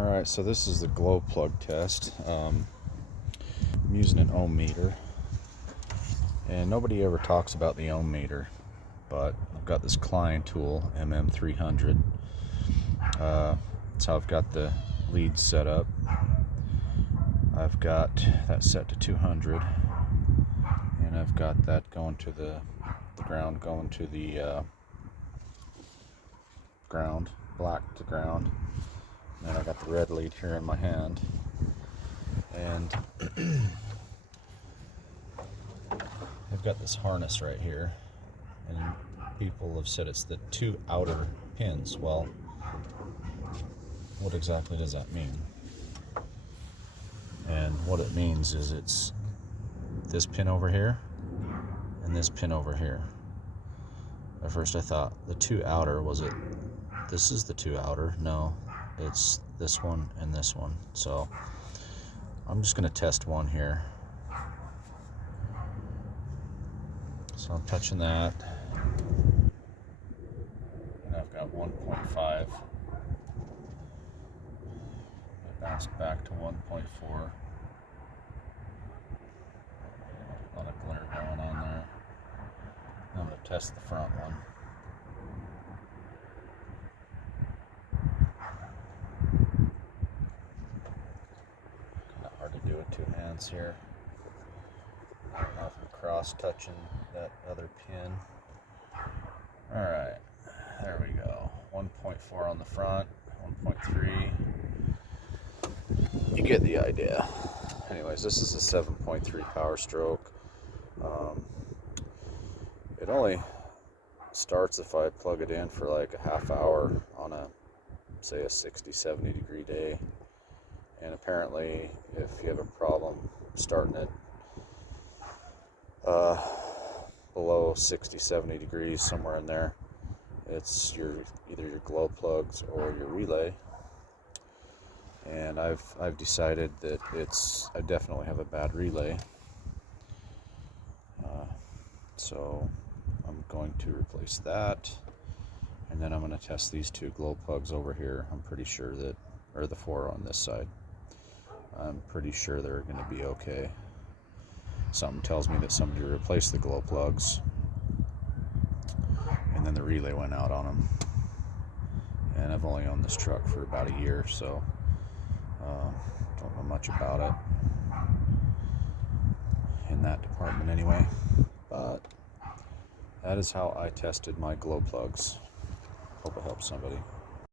Alright, so this is the glow plug test. I'm using an ohm meter, and nobody ever talks about the ohm meter, but I've got this Klein tool, MM300. That's how I've got the leads set up. I've got that set to 200, and I've got that going to the ground, going to the ground, black to ground. And then I got the red lead here in my hand, and I've got this harness right here, and people have said it's the two outer pins. Well, what exactly does that mean? And what it means is it's this pin over here and this pin over here. At first I thought the two outer, was it this is the two outer? No, it's this one and this one. So I'm just going to test one here. So I'm touching that, and I've got 1.5. It bounced back to 1.4. A lot of glare going on there. I'm going to test the front one. Kind of hard to do with two hands here. I don't know if I'm cross touching that other pin. Alright, there we go. 1.4 on the front, 1.3. You get the idea. Anyways, this is a 7.3 power stroke. It only starts if I plug it in for like a half hour on a, say, a 60-70 degree day. And apparently, if you have a problem starting it below 60-70 degrees, somewhere in there, it's either your glow plugs or your relay. And I've decided that I definitely have a bad relay, so I'm going to replace that, and then I'm going to test these two glow plugs over here. I'm pretty sure that, or the four on this side, I'm pretty sure they're going to be okay. Something tells me that somebody replaced the glow plugs, and then the relay went out on them. And I've only owned this truck for about a year, so don't know much about it in that department anyway. But that is how I tested my glow plugs. Hope it helps somebody.